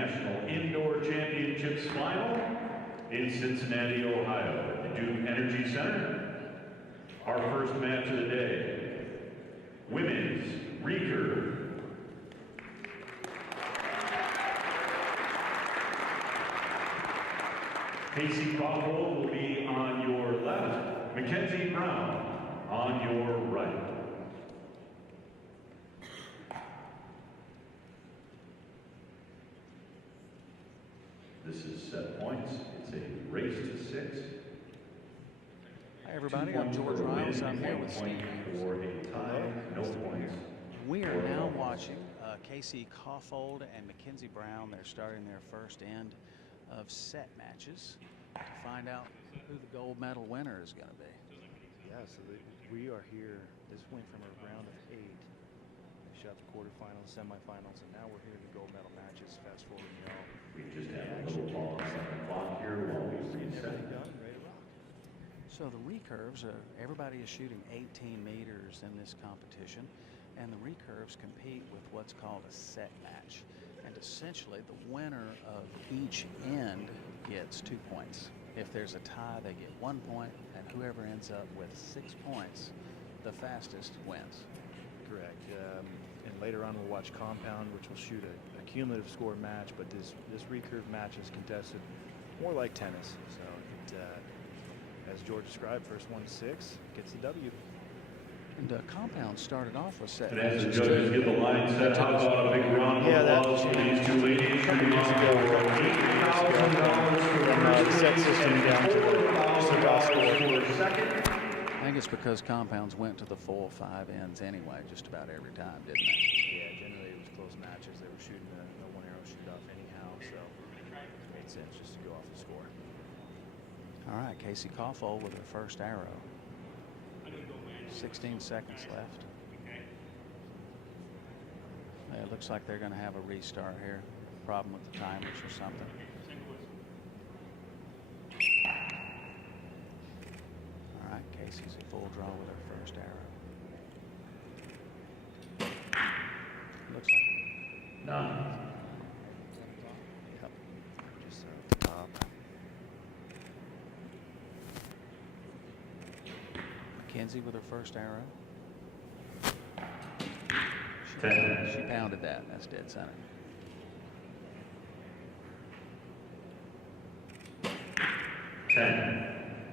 National Indoor Championships Final in Cincinnati, Ohio, at the Duke Energy Center. Our first match of the day, women's recurve. Casey Kaufhold will be on your left, Mackenzie Brown on your right. This is set points. It's a race to 6. Hi everybody, I'm George Riles. I'm here with Steve. For a tie, no points. We are now watching Casey Kaufhold and Mackenzie Brown. They're starting their first end of set matches to find out who the gold medal winner is going to be. Yeah, so we are here. This went from a round of 8. We shot the quarterfinals, semifinals, and now we're here in the gold medal matches. Fast forward, y'all. We just have a little pause on the clock here while we reset. So the recurves are, everybody is shooting 18 meters in this competition, and the recurves compete with what's called a set match. And essentially the winner of each end gets 2 points. If there's a tie, they get 1 point, and whoever ends up with 6 points, the fastest wins. Correct. And later on we'll watch compound, which will shoot a cumulative score match, but this recurve match is contested more like tennis. So as George described, first one to 6 gets the W. And compound started off with set. And as the judges get the line set, how about a big round of applause for these two ladies shooting off for $8,000 for the set system down to the raw score for second. I think it's because compounds went to the full 5 ends anyway, just about every time, didn't they? Yeah, generally it was close matches. They were shooting a one arrow shoot off anyhow, so it made sense just to go off the score. All right, Casey Kaufhold with her first arrow. 16 seconds left. It looks like they're going to have a restart here. Problem with the timers or something. All right, Casey's a full draw with her first arrow. Looks like 9. Yep. Just at the top. Mackenzie with her first arrow. 10. She pounded that. That's dead center.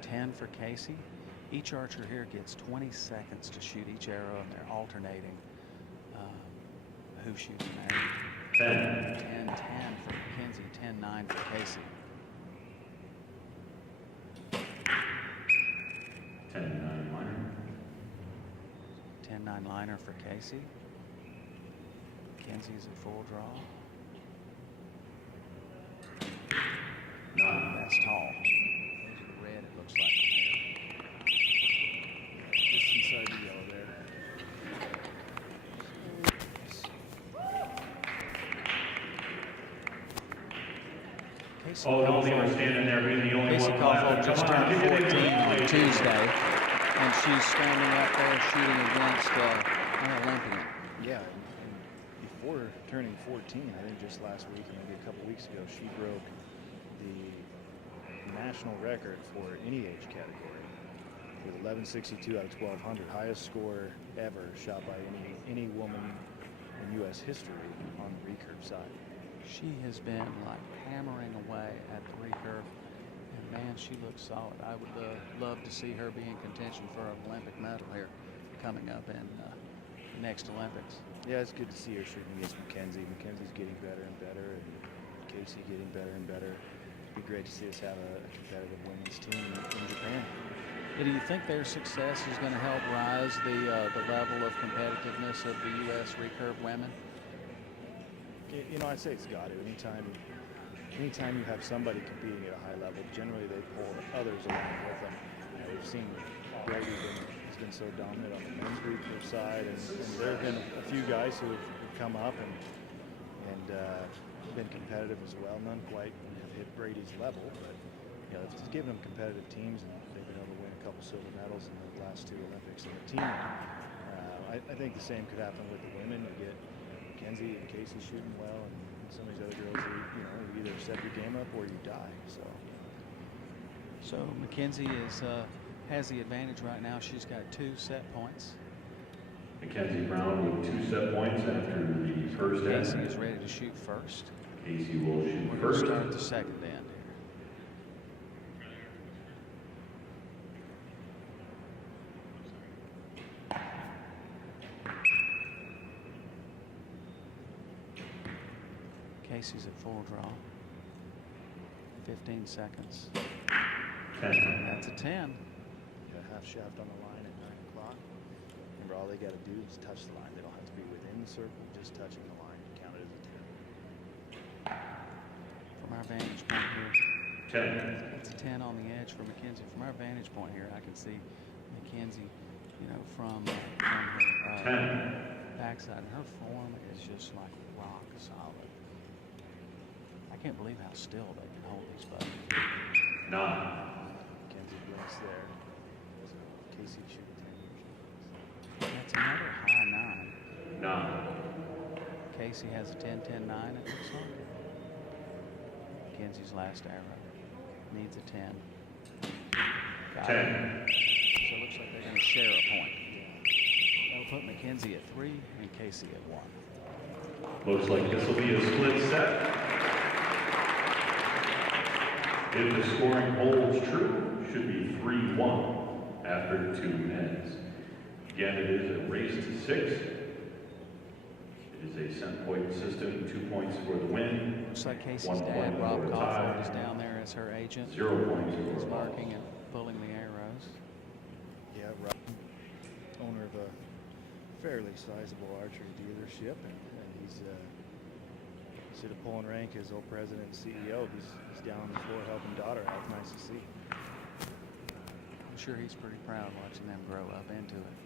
10 for Casey. Each archer here gets 20 seconds to shoot each arrow, and they're alternating who shoots an arrow. 10-10 for Mackenzie, 10-9 for Casey. 10-9 liner. 10-9 liner for Casey. Mackenzie's a full draw. 9. That's tall. There's the red, it looks like from here. Just inside the yellow there. Casey Oh, don't think we're standing there being the only Casey one. Kaufhold just Come on, turned give it 14 in. on Tuesday, and she's standing up there shooting against an Olympian. Yeah, and before turning 14, I think just last week, maybe a couple weeks ago, she broke the national record for any age category with 1162 out of 1200, highest score ever shot by any woman in U.S. history on the recurve side. She has been like hammering away at the recurve, and man, she looks solid. I would love to see her be in contention for an Olympic medal here coming up in next Olympics. Yeah, it's good to see her shooting against Mackenzie. Mackenzie's getting better and better, and Casey getting better and better. It'd be great to see us have a competitive women's team in Japan. Do you think their success is going to help rise the level of competitiveness of the U.S. recurve women? You know, I'd say it's got to. Anytime you have somebody competing at a high level, generally they pull others along with them. You know, we've seen Brady has been so dominant on the men's recurve side, and there have been a few guys who have come up and been competitive as well. None quite have hit Brady's level, but you know, it's given them competitive teams, and they've been able to win a couple silver medals in the last 2 Olympics. And the team, I think the same could happen with the women. You get Mackenzie and Casey shooting well, and some of these other girls, you either step your game up or you die. So Mackenzie has the advantage right now. She's got 2 set points. Mackenzie Brown with 2 set points after the first end. Casey is ready to shoot first. Casey will shoot We're first. going to start the second end here. Casey's at full draw. 15 seconds. 10. That's a 10. Got a half shaft on the line at 9 o'clock. Remember, all they got to do is touch the line. They don't have to be within the circle, just touching the line. Count it as a 10. From our vantage point here, 10. that's a 10 on the edge for Mackenzie. From our vantage point here, I can see Mackenzie, from her 10. backside. And her form is just like rock solid. I can't believe how still they can hold these buttons. 9. Mackenzie blinks there. Casey shooting 10 That's another high 9. 9. Casey has a 10-10-9, it looks like. Mackenzie's last arrow needs a 10. Got 10. it. So it looks like they're going to share a point. That'll put Mackenzie at 3 and Casey at 1. Looks like this will be a split set. If the scoring holds true, should be 3-1 after 2 ends. Again, it is a race to 6. It is a cent point system, 2 points for the win. Looks like Casey's 1 dad, point Rob for a Kaufhold, tie. is down there as her agent. 0 points He's for a marking loss. and pulling the arrows. Yeah, Rob, owner of a fairly sizable archery dealership, and he's instead of pulling rank as old president and CEO, he's down on the floor helping daughter out. It's nice to see. I'm sure he's pretty proud watching them grow up into it.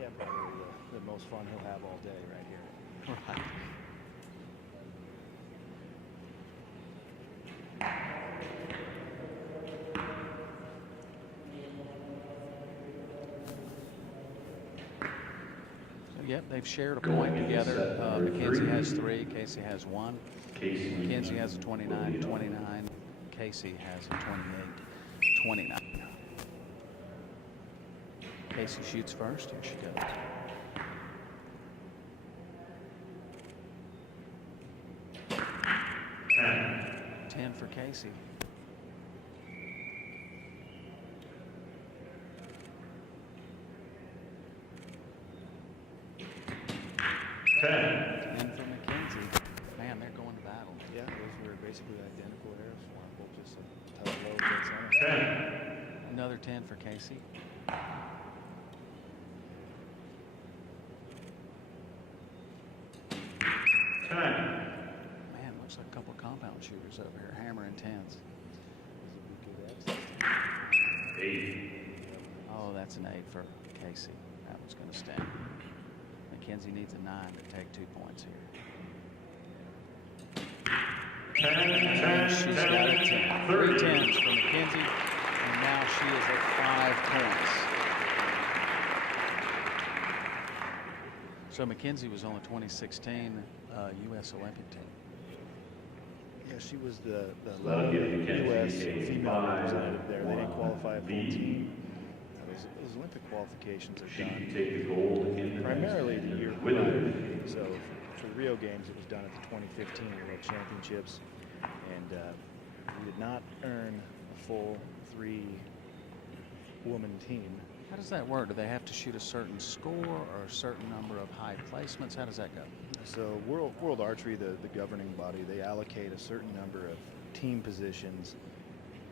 Yeah, probably the most fun he'll have all day right here. Right. Yep, they've shared a point together. Mackenzie has 3, Casey has 1. Casey. Mackenzie has a 29-29. Casey has a 28-29. Casey shoots first. Here she goes. Ten. 10 for Casey. Ten. 10 for Mackenzie. Man, they're going to battle. Yeah, those were basically identical arrows. One both just a touch low dead center. 10. Another 10 for Casey. Man, looks like a couple of compound shooters over here hammering 10s. 8. Oh, that's an 8 for Casey. That one's going to stand. Mackenzie needs a 9 to take 2 points here. 10. And she's got a 10. 3 30. 10s for Mackenzie, and now she is at 5 points. So Mackenzie was on the 2016 U.S. Olympic team. Yeah, she was the That'll give Mackenzie U.S. a female representative there. They didn't 5-1 qualify a full lead. team. Those Olympic qualifications are She done can take the gold in the primarily next the year with prior. her. So for the Rio Games, it was done at the 2015 World Championships, and we did not earn a full 3-woman team. How does that work? Do they have to shoot a certain score or a certain number of high placements? How does that go? So World Archery, the governing body, they allocate a certain number of team positions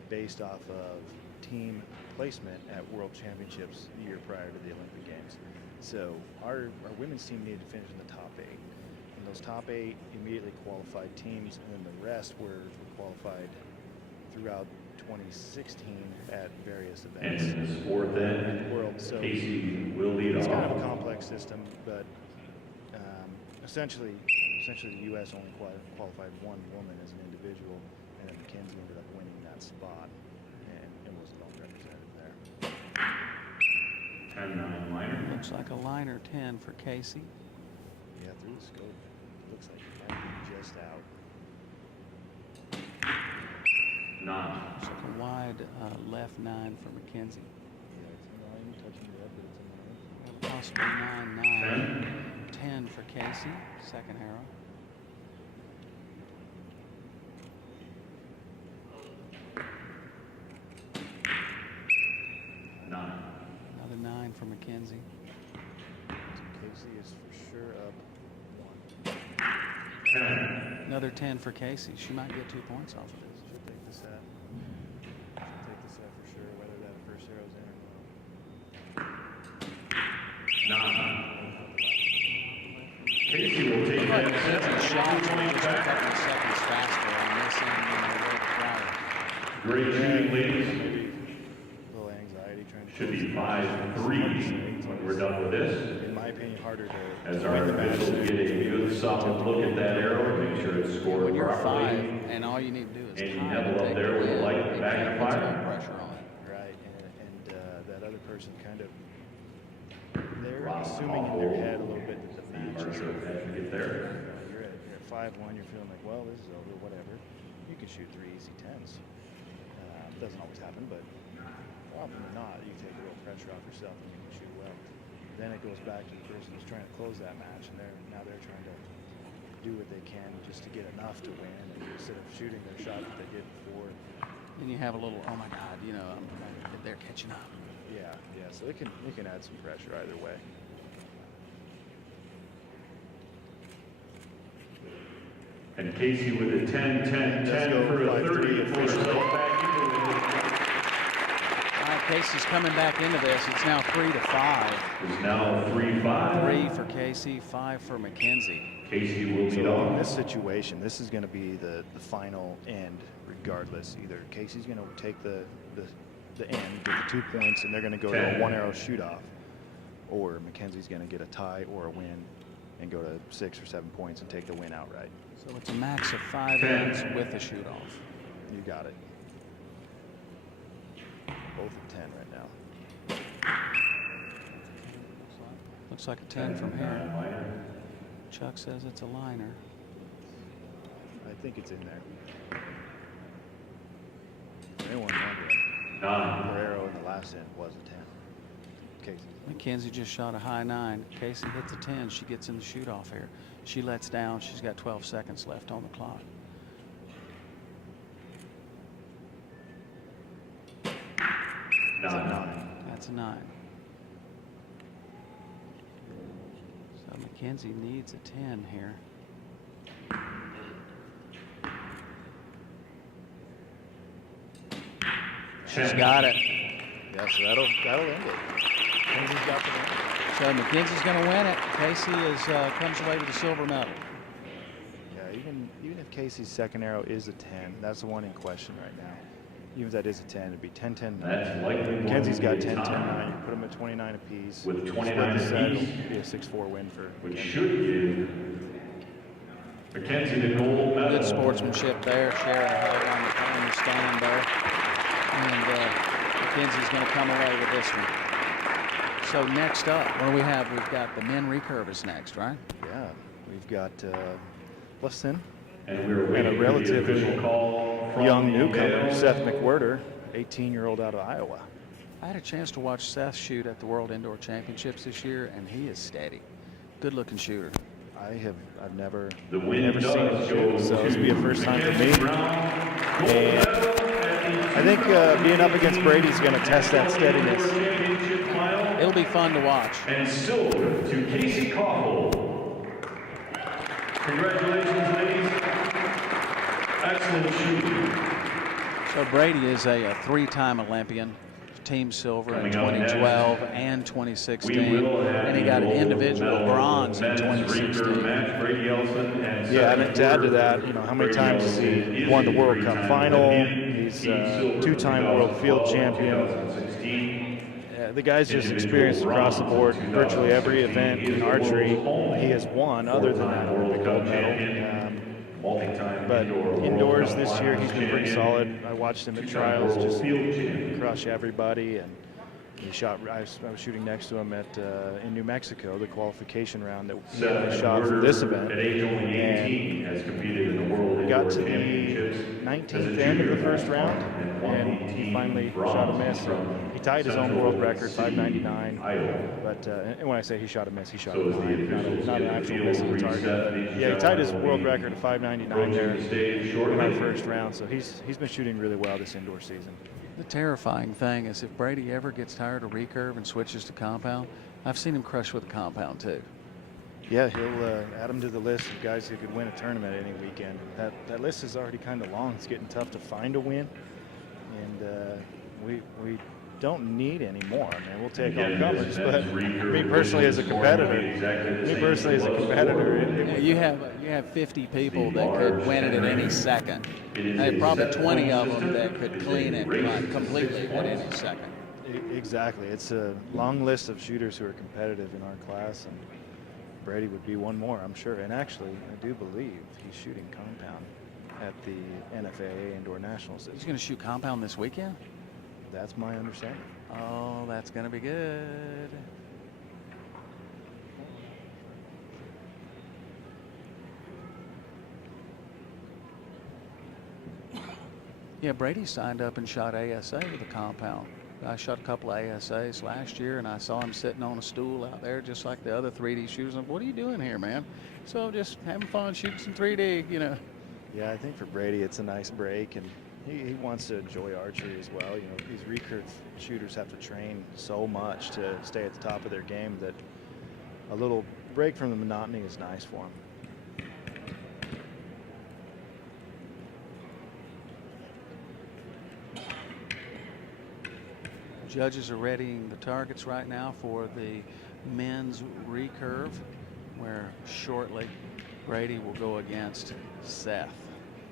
based off of team placement at World Championships the year prior to the Olympic Games. So our women's team needed to finish in the top 8. And those top 8 immediately qualified teams, and then the rest were qualified throughout 2016 at various events. And this fourth end, World. So Casey will lead it's off. kind of a complex system, but essentially the U.S. only qualified 1 woman as an individual, and then Mackenzie ended up winning that spot and was the only representative there. 10-9 liner. Looks like a liner 10 for Casey. Yeah, through the scope, it looks like it might be just out. 9. Looks like a wide left 9 for Mackenzie. Yeah, it's a 9. Touching the red, but it's a 9. Possibly 9-9. 10 for Casey, second arrow. Another 9 for Mackenzie. So Casey is for sure up 1. Another 10 for Casey. She might get 2 points off of this. She'll take the set. She'll take the set for sure, whether that first arrow's in or no. 9. Casey will take that set. Mackenzie's shot just a couple of seconds faster on this end than they were prior. Great shooting, ladies. Maybe a little anxiety trying to. Should be 5-3 when we're done with this. In my opinion, harder to. As our officials get a good solid look at that arrow, make sure it's scored When you're properly. 5, and all you need to do is And tie Neville to up take there the with the win, light it back puts fire. no pressure on it. Right, and that other person kind of. They're Wow. assuming in their head a little bit that the match is Sure, over. as we get there. You're at 5-1, you're feeling like, well, this is over, whatever. You can shoot 3 easy 10s. Doesn't always happen, but often than not, you take a little pressure off yourself and you can shoot well. Then it goes back to the person who's trying to close that match, and they're trying to do what they can just to get enough to win, and instead of shooting their shot that they did before. Then you have a little, oh my God, you know, they're catching up. Yeah. So it can add some pressure either way. And Casey with a 10-10-10 Let's go for a 5-3 30 for official. herself back into All right, Casey's coming back into this. It's now 3-5. it. It's now 3-5. 3 for Casey, 5 for Mackenzie. Casey will lead So in off. this situation, this is going to be the final end regardless. Either Casey's going to take the end, get the 2 points, and they're going to go to a 1-arrow shoot-off, or Mackenzie's going to get a tie or a win and go to 6 or 7 points and take the win outright. So it's a max of 5 ends with a shoot-off. You got it. Both at 10 right now. Looks like a 10 from here. Chuck says it's a liner. I think it's in there. For anyone wondering, 9. her arrow in the last end was a 10. Casey. Mackenzie just shot a high 9. Casey hits a 10. She gets in the shoot-off here. She lets down. She's got 12 seconds left on the clock. That's a 9. That's a 9. So Mackenzie needs a 10 here. She's got it. Yeah, so that'll end it. Mackenzie's got the win. So Mackenzie's going to win it. Casey comes away with a silver medal. Yeah, even if Casey's second arrow is a 10, that's the one in question right now. Even if that is a 10, it'd be 10-10-9. That's likely going Mackenzie's to got be a 10-10-9. tie. You put them at 29 apiece. With Split 29 the set, apiece. it'll be a 6-4 win for Which Mackenzie. should give Mackenzie the gold medal. Good sportsmanship there. Sharing a hug on the stand there. And Mackenzie's going to come away with this one. So next up, what do we have? We've got the men recurve is next, right? Yeah, we've got Ellison And we're and waiting a for the relatively official call from young the newcomer, male. Seth McWherter, 18-year-old out of Iowa. I had a chance to watch Seth shoot at the World Indoor Championships this year, and he is steady. Good-looking shooter. I've never The win seen does him go shoot, so this will be a first time for me. Mackenzie Brown. Gold And medal at the I think being up against Brady is going to test that steadiness. Championship final. It'll be fun to watch. And silver to Casey Kaufhold. Congratulations, ladies. Excellent shooting. So Brady is a 3-time Olympian, team silver in Coming up 2012 next, and We 2016, will have and he the got an gold individual medal bronze in men's recurve 2016. match, Brady Ellison and Yeah, Seth and to add to that, McWherter. how many Brady times has Ellison he is won the a World Cup three-time final? Olympian, He's team silver 2-time world field 2012, champion. 2016. The guy's just Individual experienced across the bronze board. in Virtually every 2016. event He is in the archery world's only he has won, other than that four-time Olympic gold World Cup medal. champion. Multi-time But World indoors Cup this year, he's been pretty champion. solid. I watched him at Two-time trials world just field champion. crush everybody, and He shot. I was shooting next to him at in New Mexico, the qualification round that he Seth only shot for this event. at age only 18 has competed in the World He got Indoor to the Championships 19th end of the first round, and he finally shot a miss. He tied his own world record, 599. But and when I say he shot a miss, he shot a line, not an actual miss on the target. Yeah, he tied his world record at 599 there in our first round. So he's been shooting really well this indoor season. The terrifying thing is if Brady ever gets tired of recurve and switches to compound, I've seen him crush with compound too. Yeah, he'll add him to the list of guys who could win a tournament any weekend. That list is already kind of long. It's getting tough to find a win, and we don't need any more. I mean, we'll take all comers, but me personally as a competitor, you have 50 people that could win it at any second. And probably 20 of them that could clean it completely at any second. Exactly. It's a long list of shooters who are competitive in our class, and Brady would be one more, I'm sure. And actually, I do believe he's shooting compound at the NFAA Indoor Nationals. He's going to shoot compound this weekend? That's my understanding. Oh, that's going to be good. Yeah, Brady signed up and shot ASA with a compound. I shot a couple of ASAs last year, and I saw him sitting on a stool out there just like the other 3D shooters. I'm, what are you doing here, man? So just having fun shooting some 3D, you know. Yeah, I think for Brady it's a nice break, and he wants to enjoy archery as well. You know, these recurve shooters have to train so much to stay at the top of their game that a little break from the monotony is nice for him. Judges are readying the targets right now for the men's recurve, where shortly Brady will go against Seth.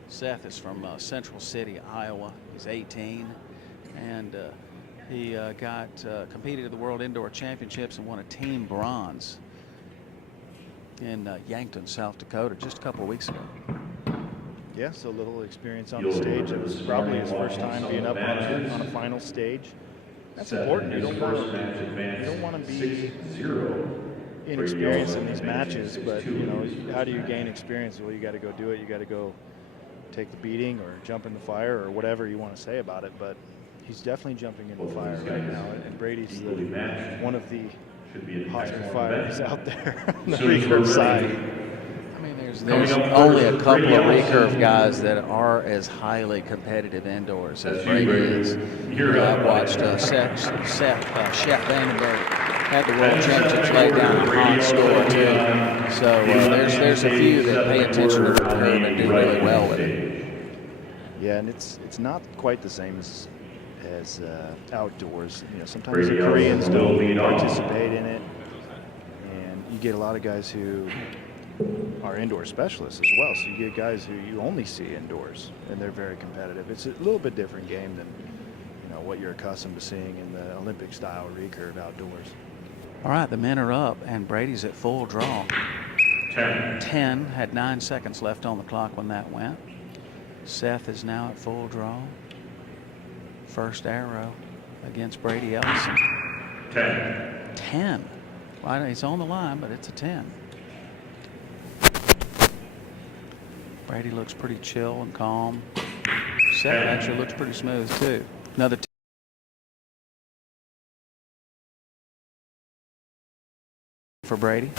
Seth is from Central City, Iowa. He's 18, and he competed at the World Indoor Championships and won a team bronze in Yankton, South Dakota, just a couple of weeks ago. Yeah, so little experience on the stage. It was probably his first time being up on a final stage. That's important. You don't want to be inexperienced in these matches, but you know, how do you gain experience? Well, you got to go do it. You got to go take the beating or jump in the fire or whatever you want to say about it. But he's definitely jumping in the fire right now, and Brady's one of the hotter fires out there on the recurve side. There's only a couple of recurve guys that are as highly competitive indoors as Brady is. I watched Seth Vandenberg had the World Championships laid down a hot score too. So there's a few that pay attention to the recurve and do really well with it. Yeah, and it's not quite the same as outdoors. You know, sometimes the Koreans don't participate in it, and you get a lot of guys who are indoor specialists as well. So you get guys who you only see indoors, and they're very competitive. It's a little bit different game than what you're accustomed to seeing in the Olympic style recurve outdoors. All right, the men are up, and Brady's at full draw. 10 had 9 seconds left on the clock when that went. Seth is now at full draw. First arrow against Brady Ellison. 10. Well, he's on the line, but it's a 10. Brady looks pretty chill and calm. Seth actually looks pretty smooth too. Another 10 for Brady.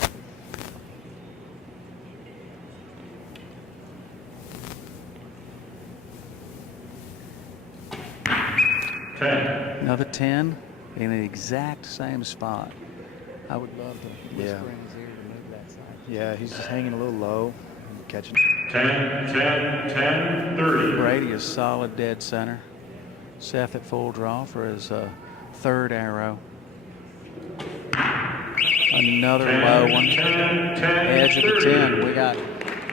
Another 10 in the exact same spot. I would love to whisper in his ear to move that side. Yeah, he's just hanging a little low and catching. 10, 30. Brady is solid dead center. Seth at full draw for his third arrow. Another low one. Edge of the 10. We got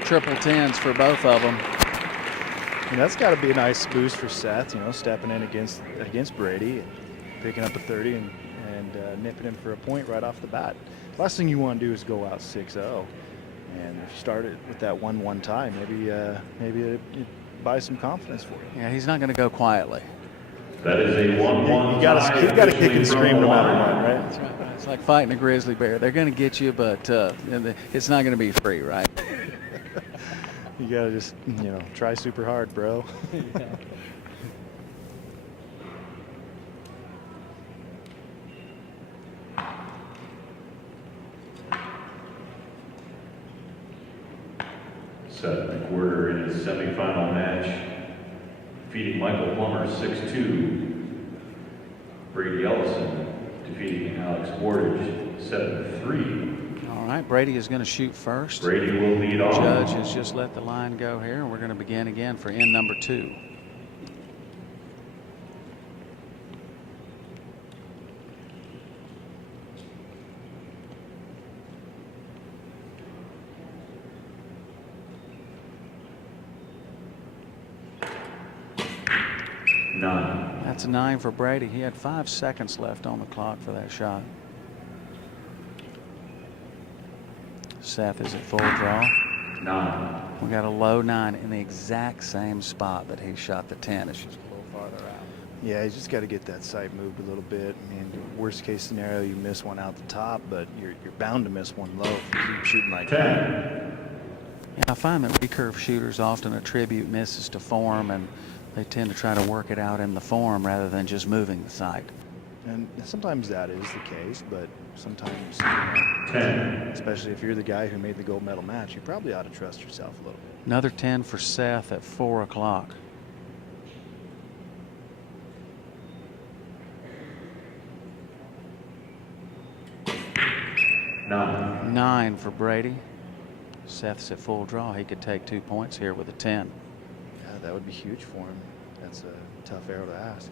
triple 10s for both of them. And that's got to be a nice boost for Seth, stepping in against Brady, and picking up a 30 and nipping him for a point right off the bat. Last thing you want to do is go out 6-0. And if you start it with that 1-1 tie, maybe it buys some confidence for you. Yeah, he's not going to go quietly. That is a 1-1 You got to kick and scream no matter what, right? That's right. It's like fighting a grizzly bear. They're going to get you, but it's not going to be free, right? You got to just, try super hard, bro. Yeah. Seth McWherter in his semifinal match, defeating Michael Plummer 6-2. Brady Ellison defeating Alex Wardage 7-3. All right, Brady is going to shoot first. Brady will lead off. Judge has just let the line go here, and we're going to begin again for end number 2. That's a 9 for Brady. He had 5 seconds left on the clock for that shot. Seth is at full draw. 9. We got a low 9 in the exact same spot that he shot the 10. It's just a little farther out. Yeah, you just got to get that sight moved a little bit. I mean, worst case scenario, you miss one out the top, but you're bound to miss one low if you keep shooting like 10. that. Yeah, I find that recurve shooters often attribute misses to form, and they tend to try to work it out in the form rather than just moving the sight. And sometimes that is the case, but sometimes, 10. especially if you're the guy who made the gold medal match, you probably ought to trust yourself a little bit. Another 10 for Seth at 4 o'clock. Nine. 9 for Brady. Seth's at full draw. He could take 2 points here with a 10. Yeah, that would be huge for him. That's a tough arrow to ask.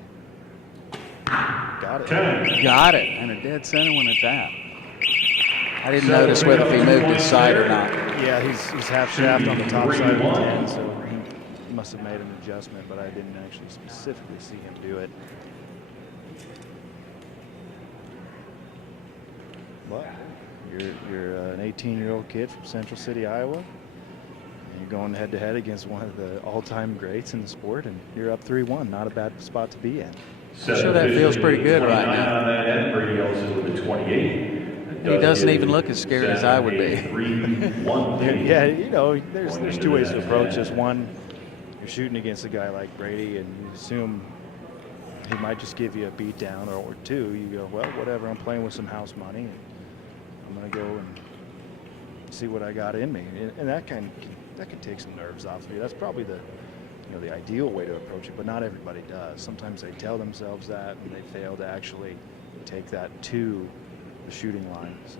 Got it. 10. Got it, and a dead center one at that. I didn't notice whether if he moved his sight or not. Yeah, he's half shaft on the top side of the 10, so he must have made an adjustment, but I didn't actually specifically see him do it. Well, you're an 18-year-old kid from Central City, Iowa, and you're going head-to-head against one of the all-time greats in the sport, and you're up 3-1. Not a bad spot to be in. I'm sure that feels pretty good right now. On that end, Brady Ellison with a 28. He doesn't even look as scared as I would be. Yeah, there's 2 ways to approach this. One, you're shooting against a guy like Brady, and you assume he might just give you a beat down, or 2, you go, well, whatever, I'm playing with some house money. I'm going to go and see what I got in me. And that can take some nerves off of you. That's probably the ideal way to approach it, but not everybody does. Sometimes they tell themselves that, and they fail to actually take that to the shooting line. So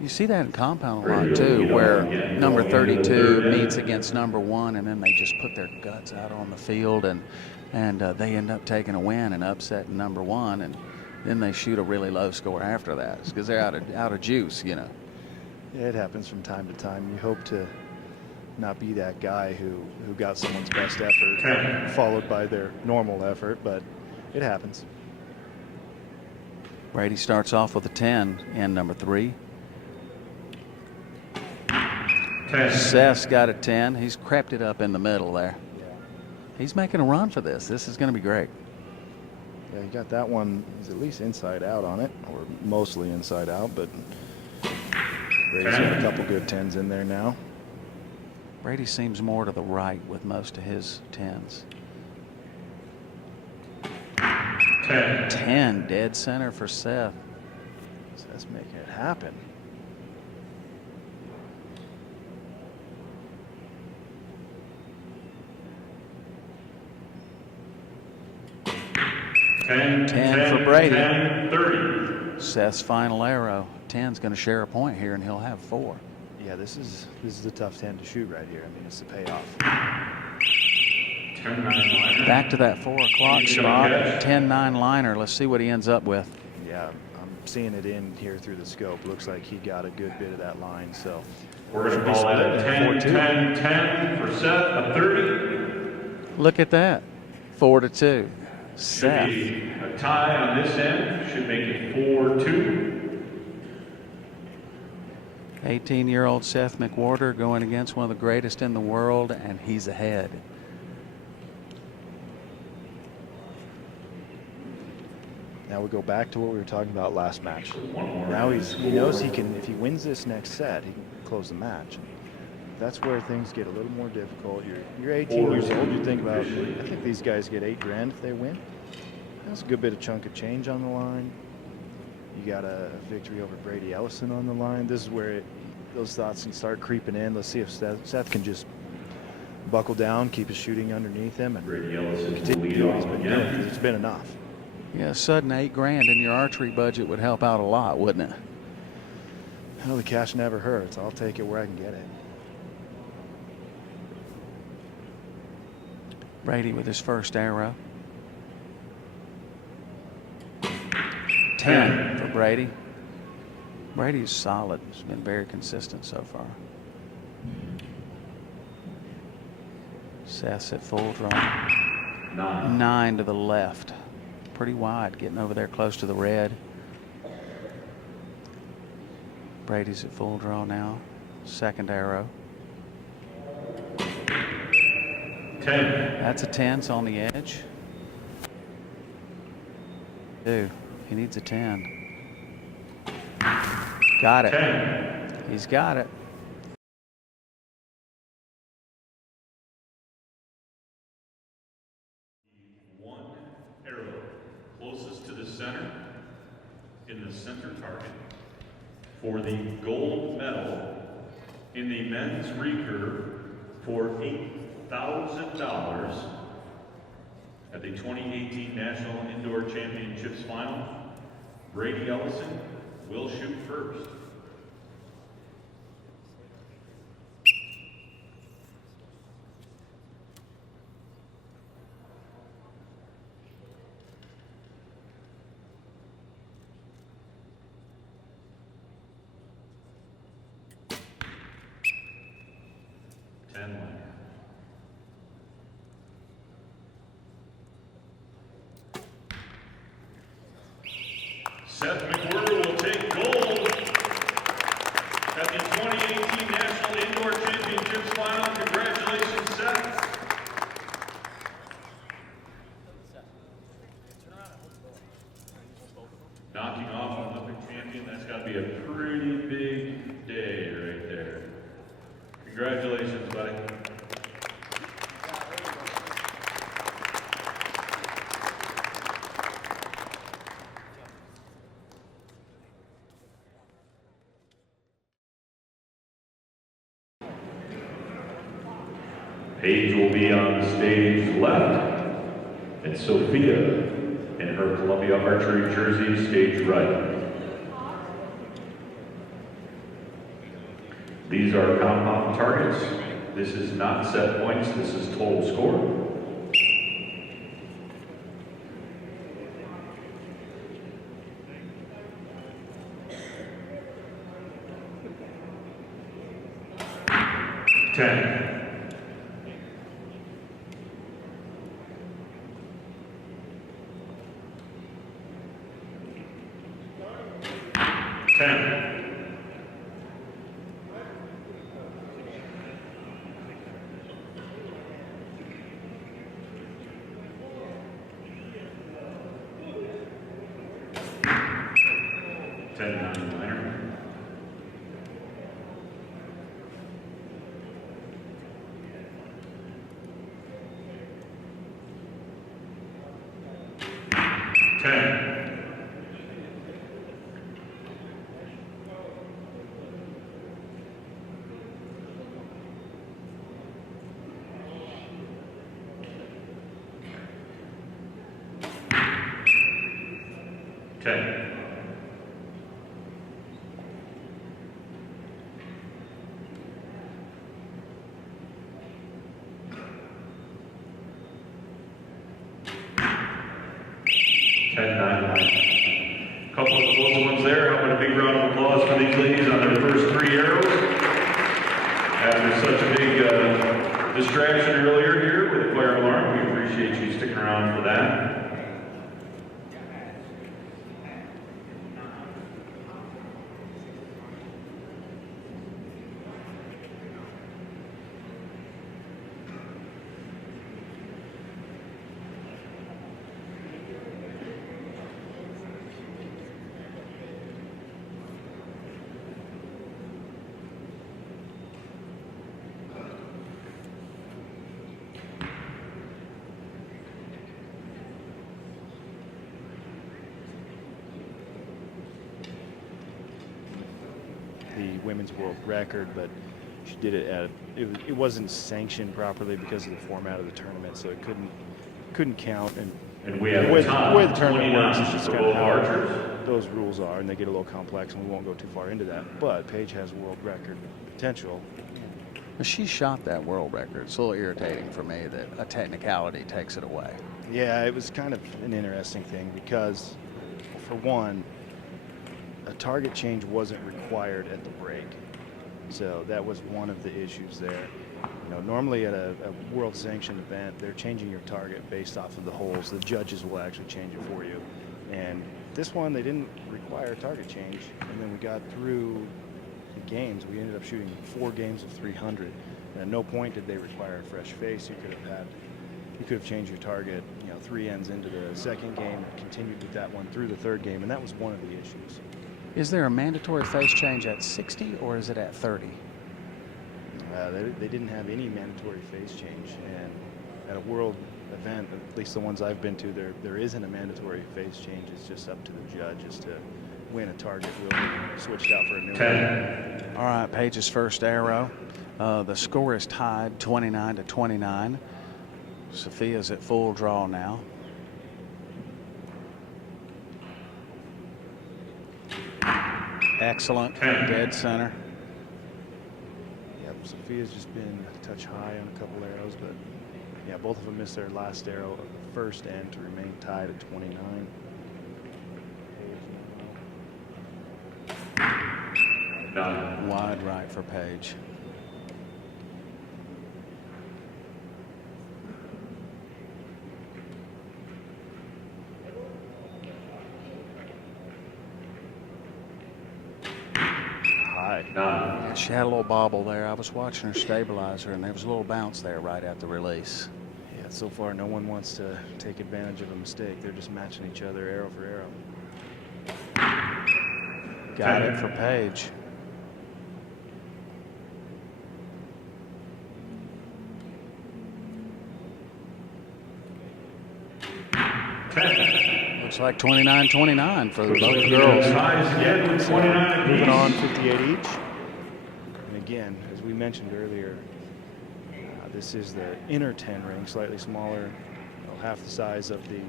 You see that in compound a lot too, where number 32 meets against number 1, and then they just put their guts out on the field, and they end up taking a win and upsetting number 1, and then they shoot a really low score after that because they're out of juice, Yeah, it happens from time to time. You hope to not be that guy who got someone's best effort followed by their normal effort, but it happens. Brady starts off with a 10 in number 3. 10. Seth's got a 10. He's crept it up in the middle there. He's making a run for this. This is going to be great. Yeah, you got that one. He's at least inside out on it, or mostly inside out, but Brady's got a couple good 10s in there now. Brady seems more to the right with most of his 10s. 10. 10, dead center for Seth. Seth's making it happen. Ten for Brady. 10, 30. Seth's final arrow. 10's going to share a point here, and he'll have 4. Yeah, this is a tough 10 to shoot right here. I mean, it's the payoff. 10-9 liner. Back to that 4 o'clock spot. 10-9 liner. Let's see what he ends up with. Yeah, I'm seeing it in here through the scope. Looks like he got a good bit of that line. So We're going to call that a 10-10-10 for Seth, a 30. Look at that. 4-2. Seth. Should be a tie on this end. Should make it 4-2. 18-year-old Seth McWherter going against one of the greatest in the world, and he's ahead. Now we go back to what we were talking about last match. Now he knows he can, if he wins this next set, he can close the match. That's where things get a little more difficult. You're 18 years old. You think about, I think these guys get $8 grand if they win. That's a good bit of chunk of change on the line. You got a victory over Brady Ellison on the line. This is where those thoughts can start creeping in. Let's see if Seth can just buckle down, keep his shooting underneath him, and continue to do what he's been doing, because it's been enough. Yeah, a sudden $8 grand in your archery budget would help out a lot, wouldn't it? Well, the cash never hurts. I'll take it where I can get it. Brady with his first arrow. 10 for Brady. Brady's solid. He's been very consistent so far. Seth's at full draw. 9 to the left. Pretty wide, getting over there close to the red. Brady's at full draw now. Second arrow. 10. That's a 10, it's on the edge. He needs a 10. Got it. 10. He's got it. One arrow closest to the center, in the center target, for the gold medal in the men's recurve for $8,000 at the 2018 National Indoor Championships Final. Brady Ellison will shoot first. Seth McWherter will take gold at the 2018 National Indoor Championships Final. Congratulations, Seth. Knocking off an Olympic champion, that's got to be a pretty big day right there. Congratulations, buddy. Paige will be on the stage left, and Sophia in her Columbia Archery jersey, stage right. These are compound targets. This is not set points, this is total score. Ten. 10. 10, 9. Couple of close ones there. How about a big round of applause for these ladies on their first 3 arrows? After such a big distraction earlier here with the fire alarm, we appreciate you sticking around for that. women's world record, but she did it at it wasn't sanctioned properly because of the format of the tournament, so it couldn't count. And we have the way the tournament 29 works is just for kind of both how archers. those rules are, and they get a little complex, and we won't go too far into that. But Paige has world record potential. She shot that world record. It's a little irritating for me that a technicality takes it away. Yeah, it was kind of an interesting thing because, for one, a target change wasn't required at the break. So that was one of the issues there. You know, normally at a world sanctioned event, they're changing your target based off of the holes. The judges will actually change it for you. And this one, they didn't require a target change. And then we got through the games. We ended up shooting 4 games of 300. And at no point did they require a fresh face. You could have changed your target, 3 ends into the second game, continued with that one through the third game, and that was one of the issues. Is there a mandatory face change at 60 or is it at 30? They didn't have any mandatory face change, and at a world event, at least the ones I've been to, there isn't a mandatory face change. It's just up to the judges to win a target. We'll switched out for a new 10. All right, Paige's first arrow. The score is tied 29-29. Sophia's at full draw now. Excellent. Dead center. Yeah, Sophia's just been a touch high on a couple arrows, but yeah, both of them missed their last arrow of the first end to remain tied at 29. None. Wide right for Paige. None. Yeah, she had a little bobble there. I was watching her stabilizer, and there was a little bounce there right at the release. Yeah, so far no one wants to take advantage of a mistake. They're just matching each other arrow for arrow. Got it for Paige. Looks like 29-29 for both girls. Ties again with 29 apiece. Moving on, 58 each. And again, as we mentioned earlier, this is the inner 10 ring, slightly smaller, half the size of the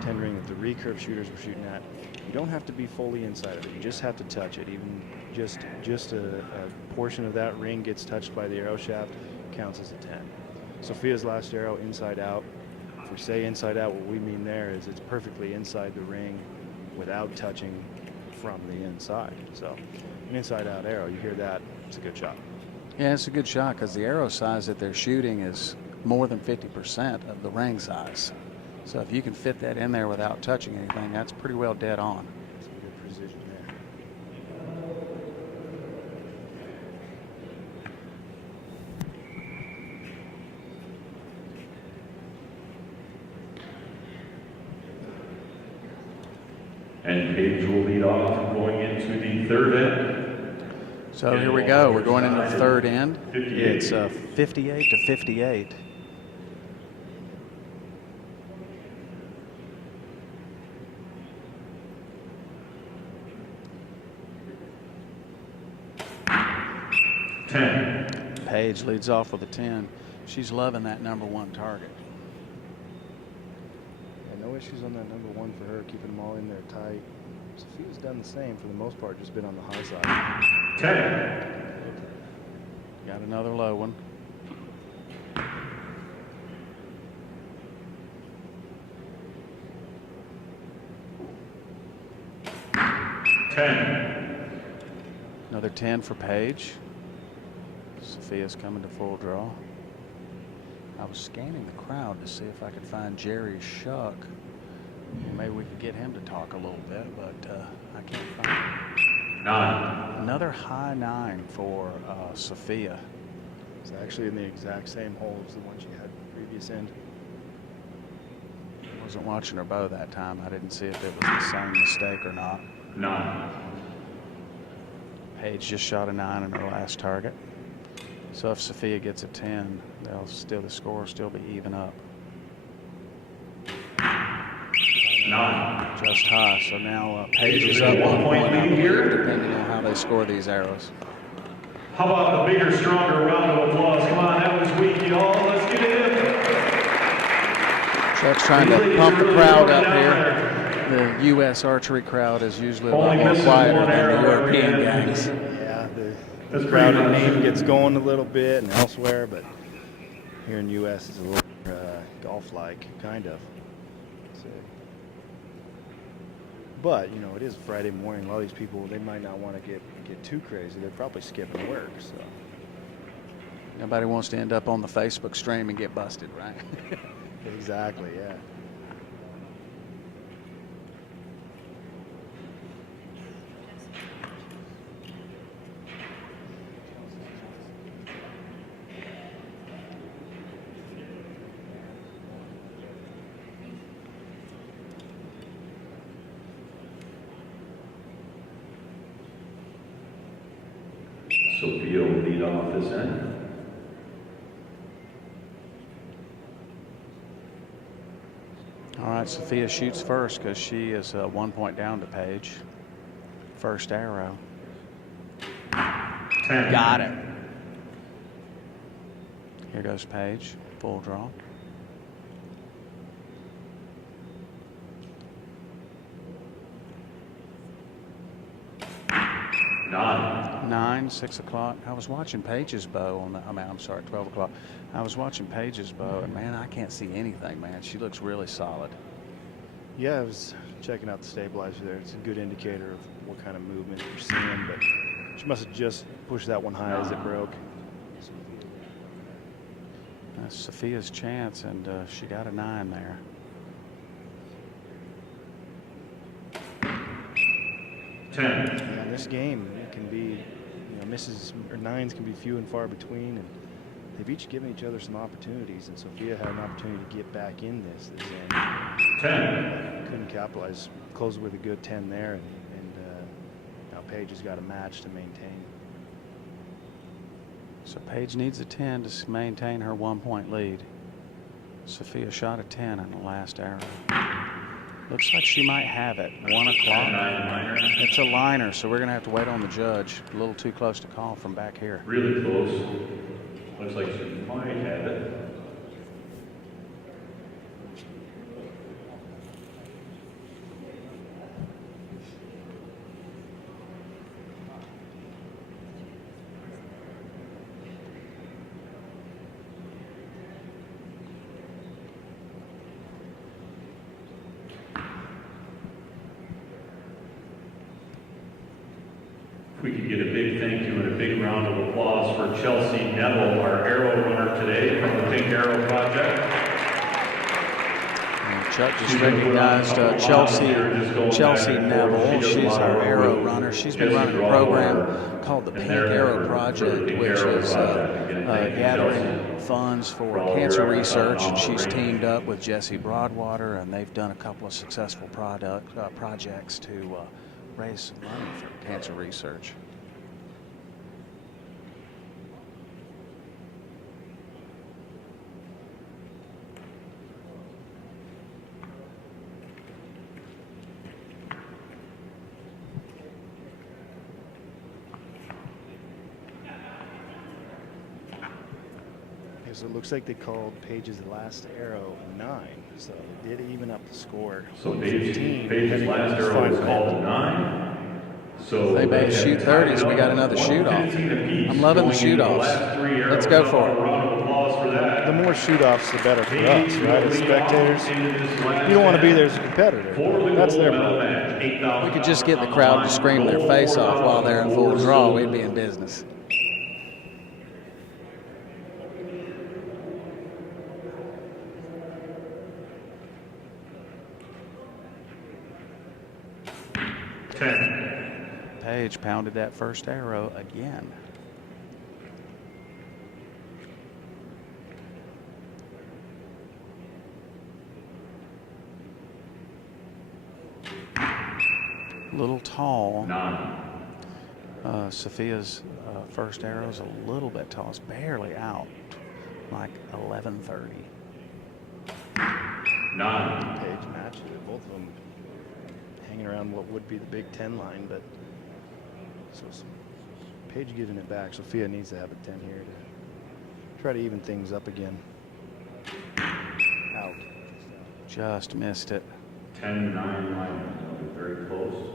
10 ring that the recurve shooters were shooting at. You don't have to be fully inside of it. You just have to touch it. Even just a portion of that ring gets touched by the arrow shaft counts as a 10. Sophia's last arrow inside out. If we say inside out, what we mean there is it's perfectly inside the ring without touching from the inside. So an inside out arrow, you hear that, it's a good shot. Yeah, it's a good shot because the arrow size that they're shooting is more than 50% of the ring size. So if you can fit that in there without touching anything, that's pretty well dead on. Some good precision there. And Paige will lead off going into the third end. So here we go. We're going into the third end. 58. It's 58-58. Paige leads off with a 10. She's loving that #1 target. And no issues on that #1 for her, keeping them all in there tight. Sophia's done the same for the most part, just been on the high side. 10. Got another low one. Another 10 for Paige. Sophia's coming to full draw. I was scanning the crowd to see if I could find Jerry Shuck. Maybe we could get him to talk a little bit, but I can't find him. 9. Another high 9 for Sophia. It's actually in the exact same hole as the one she had previous end. Wasn't watching her bow that time. I didn't see if it was the same mistake or not. 9. Paige just shot a 9 in her last target. So if Sophia gets a 10, the score will still be even up. 9. Just high. So now Paige is up 1 1 point point lead here. depending on how they score these arrows. How about a bigger, stronger round of applause? Come on, that was weak, y'all. Let's get it in. Chuck's trying to pump the crowd up here. The U.S. archery crowd is usually a lot more quieter than the European gangs. Yeah, the crowd name gets going a little bit and elsewhere, but here in the U.S. it's a little golf-like, kind of. So, but, you know, it is Friday morning. A lot of these people, they might not want to get too crazy. They're probably skipping work, so. Nobody wants to end up on the Facebook stream and get busted, right? Exactly, yeah. Sophia will lead off this end. All right, Sophia shoots first because she is 1 point down to Paige. First arrow. 10. Got it. Here goes Paige. Full draw. Nine, 6 o'clock. I was watching Paige's bow on the, I'm sorry, 12 o'clock. I was watching Paige's bow, and man, I can't see anything, man. She looks really solid. Yeah, I was checking out the stabilizer there. It's a good indicator of what kind of movement you're seeing, but she must have just pushed that one high as it broke. That's Sophia's chance, and she got a 9 there. Yeah, in this game, it can be, you know, misses or 9s can be few and far between, and they've each given each other some opportunities, and Sophia had an opportunity to get back in this end. 10. Couldn't capitalize. Closed with a good 10 there, and now Paige has got a match to maintain. So Paige needs a 10 to maintain her 1 point lead. Sophia shot a 10 on the last arrow. Looks like she might have it. 1 o'clock. It's a liner, so we're going to have to wait on the judge. A little too close to call from back here. Really close. Looks like she might have it. If we could get a big thank you and a big round of applause for Chelsea Neville, our arrow runner today from the Pink Arrow Project. And Chuck just recognized Chelsea Neville. She's our arrow runner. She's been running a program called the Pink Arrow Project, which is gathering funds for cancer research, and she's teamed up with Jesse Broadwater, and they've done a couple of successful projects to raise some money for cancer research. So it looks like they called Paige's last arrow 9, so they did even up the score. So Paige's last arrow is called 9. So they may shoot 30s. We got another shoot-off. I'm loving the shoot-offs. Let's go for it. The more shoot-offs, the better for us, right? As spectators, you don't want to be there as a competitor. That's their problem. We could just get the crowd to scream their face off while they're in full draw. We'd be in business. Paige pounded that first arrow again. Little tall. Sophia's first arrow is a little bit tall. It's barely out, like 11:30. Paige matched it. Both of them hanging around what would be the Big Ten line, but so Paige giving it back. Sophia needs to have a 10 here to try to even things up again. Out. Just missed it. 10-9 line. Very close.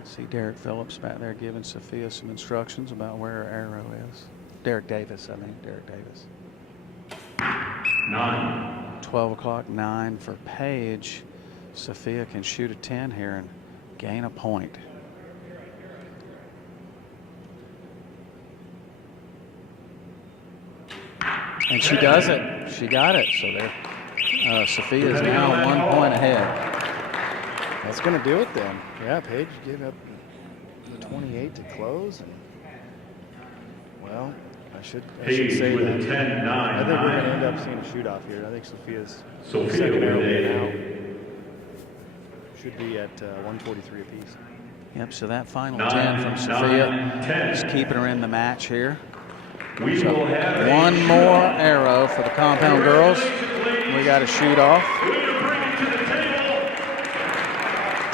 I see Derek Phillips back there giving Sophia some instructions about where her arrow is. Derek Davis, I mean, Derek Davis. 9. 12 o'clock, 9 for Paige. Sophia can shoot a 10 here and gain a point. And she does it. She got it. So there, Sophia is now 1 point ahead. That's going to do it then. Yeah, Paige gave up the 28 to close. And, well, I should say with that. a 10-9. I think we're going to end up seeing a shoot-off here. I think Sophia's Sophia second arrow with now should be at 143 apiece. Yep, so that final 10 from Sophia is keeping her in the match here. We So will have one more arrow for the compound girls. We got a shoot off.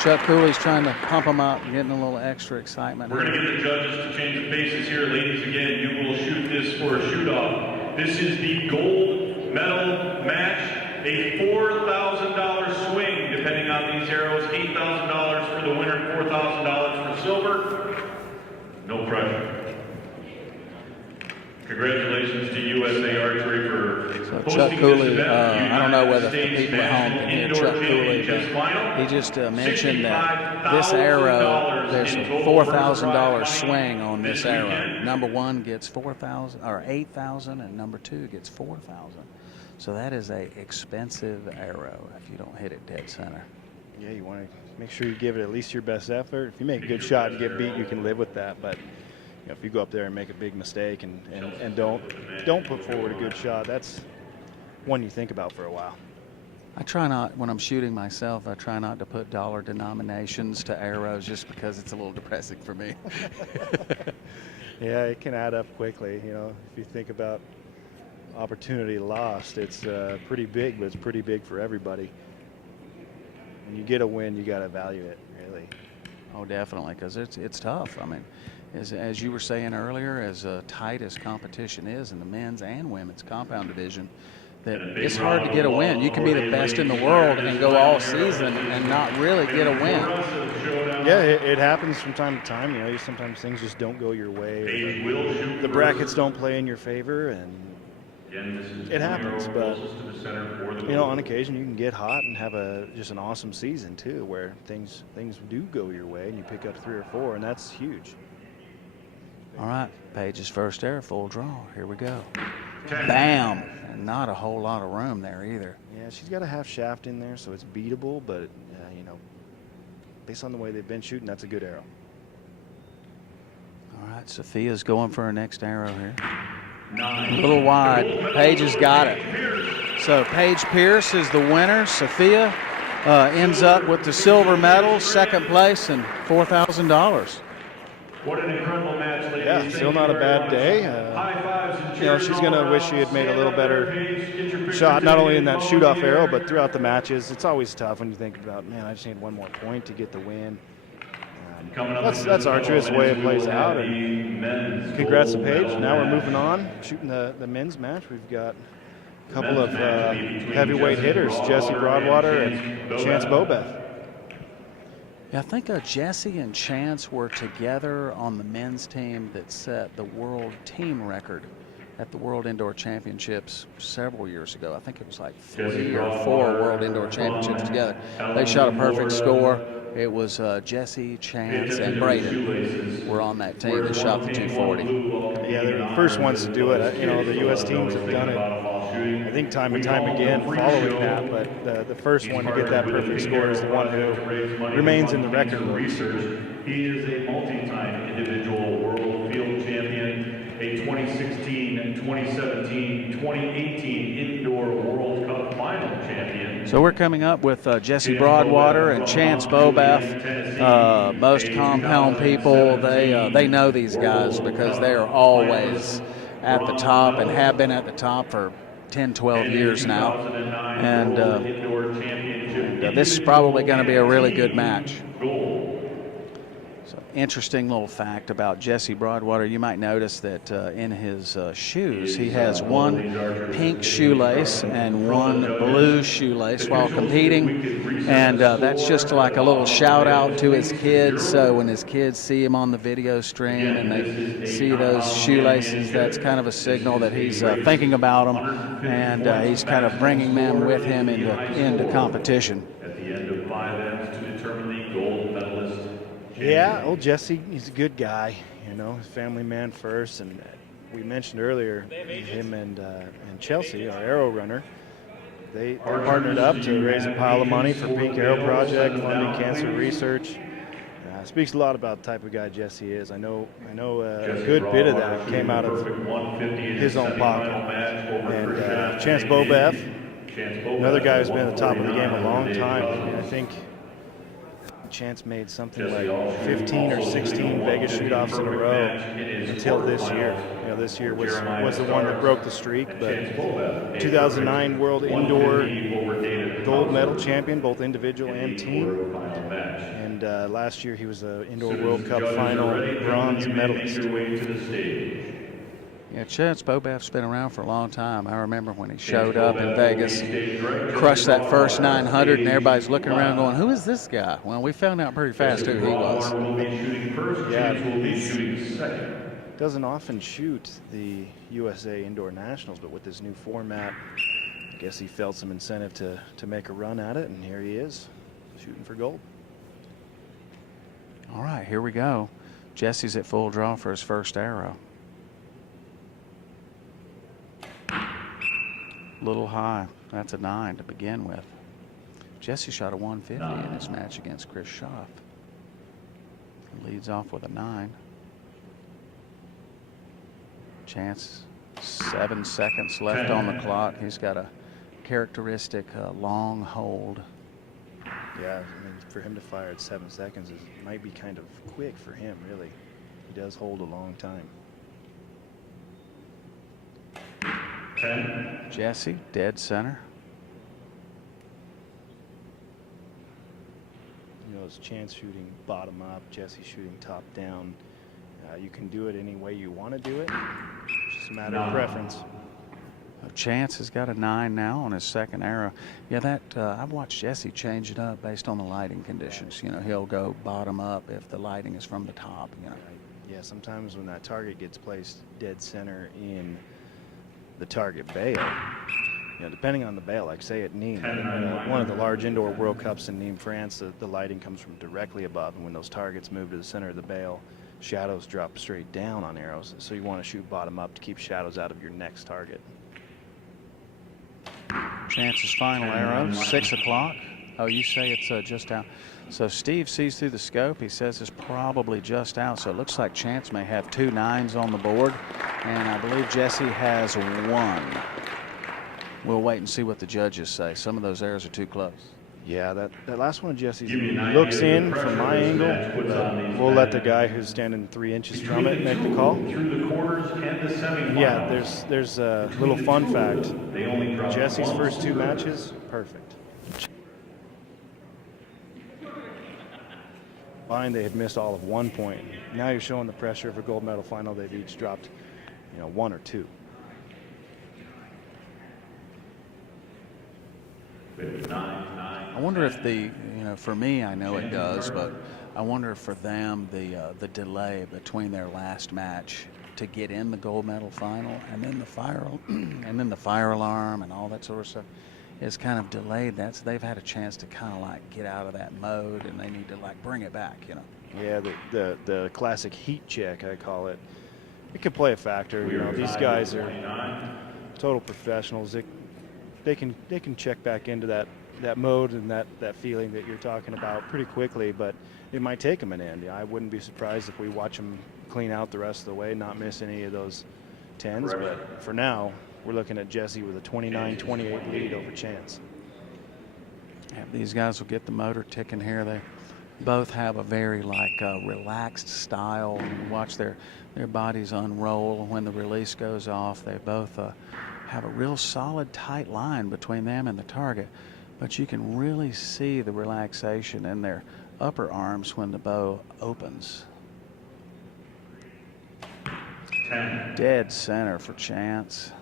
Chuck Cooley's trying to pump them up, getting a little extra excitement. We're going to get the judges to change the faces here, ladies. Again, you will shoot this for a shoot-off. This is the gold medal match. A $4,000 swing, depending on these arrows. $8,000 for the winner, $4,000 for silver. No pressure. Congratulations to USA Archery for So hosting Chuck this Cooley, event. I don't know whether the United people at home can hear Indoor Chuck Cooley, Championships final. but he just mentioned that this arrow, there's a $4,000 swing on this arrow. Number 1 gets 4,000 or 8,000, and number 2 gets 4,000. So that is a expensive arrow if you don't hit it dead center. Yeah, you want to make sure you give it at least your best effort. If you make a good shot and get beat, you can live with that. But you know, if you go up there and make a big mistake and don't put forward a good shot, that's one you think about for a while. I try not, when I'm shooting myself, I try not to put dollar denominations to arrows just because it's a little depressing for me. Yeah, it can add up quickly. You know, if you think about opportunity lost, it's pretty big, but it's pretty big for everybody. When you get a win, you got to value it, really. Oh, definitely, because it's tough. I mean, as you were saying earlier, as tight as competition is in the men's and women's compound division, that it's hard to get a win. You can be the best in the world and go all season and not really get a win. Yeah, it happens from time to time. You know, sometimes things just don't go your way. The brackets don't play in your favor, and it happens. But you know, on occasion you can get hot and have just an awesome season too, where things do go your way and you pick up 3 or 4, and that's huge. All right, Paige's first arrow, full draw. Here we go. Bam! And not a whole lot of room there either. Yeah, she's got a half shaft in there, so it's beatable, but you know, based on the way they've been shooting, that's a good arrow. All right, Sophia's going for her next arrow here. A little wide. Paige has got it. So Paige Pearce is the winner. Sophia ends up with the silver medal, second place, and $4,000. What an incredible match, ladies. Yeah, still not a bad day. You know, she's going to wish she had made a little better shot, not only in that shoot-off arrow, but throughout the matches. It's always tough when you think about, man, I just need one more point to get the win. That's Archery's way it plays out. And congrats to Paige. Now we're moving on, shooting the men's match. We've got a couple of heavyweight hitters, Jesse Broadwater and Chance Beaubouef. Yeah, I think Jesse and Chance were together on the men's team that set the world team record at the World Indoor Championships several years ago. I think it was like 3 or 4 World Indoor Championships together. They shot a perfect score. It was Jesse, Chance, and Brady were on that team that shot the 240. Yeah, they're the first ones to do it. You know, the U.S. teams have done it, I think, time and time again following that, but the first one to get that perfect score is the one who remains in the record books. He is a multi-time individual world field champion, a 2016, 2017, 2018 Indoor World Cup final champion. So we're coming up with Jesse Broadwater and Chance Beaubouef. Most compound people, they know these guys because they are always at the top and have been at the top for 10, 12 years now. And this is probably going to be a really good match. So interesting little fact about Jesse Broadwater. You might notice that in his shoes, he has one pink shoelace and one blue shoelace while competing. And that's just like a little shout out to his kids. So when his kids see him on the video stream and they see those shoelaces, that's kind of a signal that he's thinking about them, and he's kind of bringing them with him into competition. At the end of 5 ends to determine the gold medalist. Yeah, old Jesse, he's a good guy, you know, family man first. And we mentioned earlier him and Chelsea, our arrow runner, they're partnered up to raise a pile of money for Pink Arrow Project, funding cancer research. Speaks a lot about the type of guy Jesse is. I know a good bit of that came out of his own pocket. And Chance Beaubouef, another guy who's been at the top of the game a long time. I mean, I think Chance made something like 15 or 16 Vegas shoot-offs in a row until this year. You know, this year was the one that broke the streak, but 2009 World Indoor gold medal champion, both individual and team. And last year he was an Indoor World Cup final bronze medalist. Yeah, Chance Beaubouef's been around for a long time. I remember when he showed up in Vegas, crushed that first 900, and everybody's looking around going, who is this guy? Well, we found out pretty fast who he was. Yeah, he doesn't often shoot the USA Indoor Nationals, but with this new format, I guess he felt some incentive to make a run at it, and here he is, shooting for gold. All right, here we go. Jesse's at full draw for his first arrow. Little high. That's a 9 to begin with. Jesse shot a 150 in his match against Chris Schaff. He leads off with a 9. Chance, 7 seconds left on the clock. He's got a characteristic long hold. Yeah, I mean, for him to fire at 7 seconds might be kind of quick for him, really. He does hold a long time. Jesse, dead center. You know, it's Chance shooting bottom up, Jesse shooting top down. You can do it any way you want to do it. It's just a matter of preference. Chance has got a 9 now on his second arrow. Yeah, that I've watched Jesse change it up based on the lighting conditions. You know, he'll go bottom up if the lighting is from the top. You know. Yeah, sometimes when that target gets placed dead center in the target bail, you know, depending on the bail, like say at Nîmes, one of the large indoor World Cups in Nîmes, France, the lighting comes from directly above, and when those targets move to the center of the bail, shadows drop straight down on arrows. So you want to shoot bottom up to keep shadows out of your next target. Chance's final arrow, 6 o'clock. Oh, you say it's just out. So Steve sees through the scope. He says it's probably just out. So it looks like Chance may have 2 9s on the board. And I believe Jesse has 1. We'll wait and see what the judges say. Some of those arrows are too close. Yeah, that last one of Jesse's looks in from my angle. We'll let the guy who's standing 3 inches from it make the call. Yeah, there's a little fun fact. Jesse's first 2 matches, perfect. They had missed all of 1 point. Now you're showing the pressure of a gold medal final. They've each dropped, you know, 1 or 2. I wonder if for me, I know it does, but I wonder if for them the delay between their last match to get in the gold medal final and then the fire alarm and all that sort of stuff is kind of delayed. They've had a chance to kind of like get out of that mode, and they need to like bring it back, you know. Yeah, the classic heat check, I call it. It could play a factor. You know, these guys are total professionals. They can check back into that mode and that feeling that you're talking about pretty quickly, but it might take them an end. I wouldn't be surprised if we watch them clean out the rest of the way, not miss any of those 10s. But for now, we're looking at Jesse with a 29-28 lead over Chance. Yeah, these guys will get the motor ticking here. They both have a very relaxed style. Watch their bodies unroll when the release goes off. They both have a real solid tight line between them and the target, but you can really see the relaxation in their upper arms when the bow opens. 10. Dead center for Chance.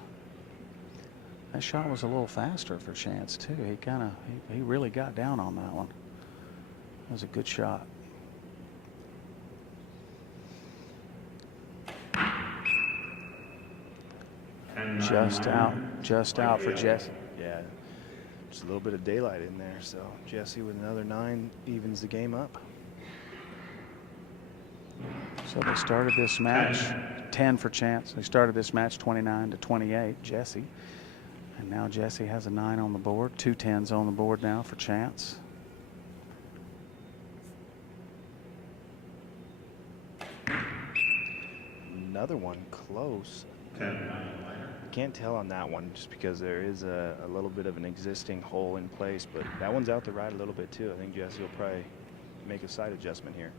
That shot was a little faster for Chance too. He really got down on that one. That was a good shot. Just out for Jesse. Yeah, just a little bit of daylight in there. So Jesse with another 9 evens the game up. So they started this match 10 for Chance. They started this match 29-28, Jesse. And now Jesse has a 9 on the board. 2 10s on the board now for Chance. Another one close. 10. I can't tell on that one just because there is a little bit of an existing hole in place, but that one's out to right a little bit too. I think Jesse will probably make a side adjustment here.